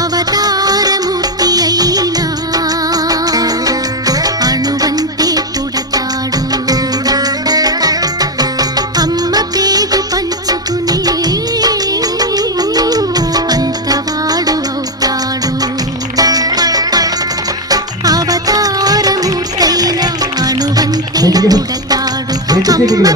అవతారమూర్తి అయినా అణువంతే పుడతాడు. అమ్మ పేగు పంచుకుని అంతవాడు అవుతాడు. అవతారమూర్తైన అణువంతే పుడతాడు. అమ్మ